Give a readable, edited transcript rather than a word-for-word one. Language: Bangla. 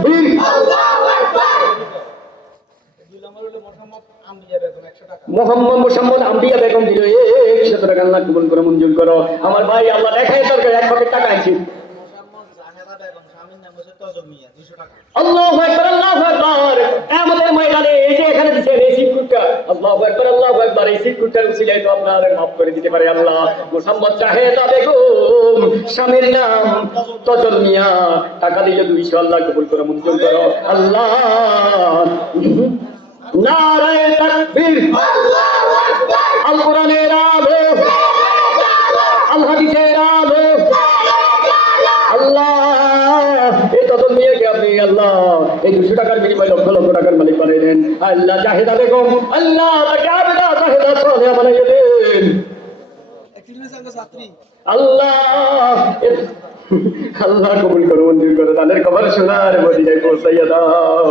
তাকবীর। মোহাম্মদ আম্বিয়া বেগম দিল 100 টাকা। আল্লাহ কবুল করে মঞ্জুর করো। আমার ভাই আল্লাহ দেখায় দরকার 1 পকেট টাকা আছে। আল্লাহু আকবার, আল্লাহু আকবার। কিয়ামতের ময়দানে এই যে এখানে দিছেন এই সিটকুটটা, আল্লাহু আকবার, আল্লাহু আকবার। এই সিটকুটটার উসিলায় তো আপনার মাফ করে দিতে পারে আল্লাহ। মোহাম্মদ জাহেদা বেগম, স্বামীর নাম তজল মিয়া, টাকা দিলে 200। আল্লাহ কবুল করে মঞ্জুর করো আল্লাহ। নারায়ে তাকবীর, আল্লাহু আকবার। আল কোরআনের আলো, আল হাদিসের আলো, আল্লাহ এই তদল নিয়ে আপনি আল্লাহ এই 200 টাকার বিনিময়ে লক্ষ লক্ষ টাকার মালিক বানিয়ে দেন আল্লাহ। জাহেদা বেগম আল্লাহ তাকে আবেদা জাহেদা সোনিয়া বানিয়ে দেন আল্লাহ। আল্লাহ কবুল করো মঞ্জুর করো, তাদের কবর সোনার মদিনায় পৌঁছাইয়া দাও।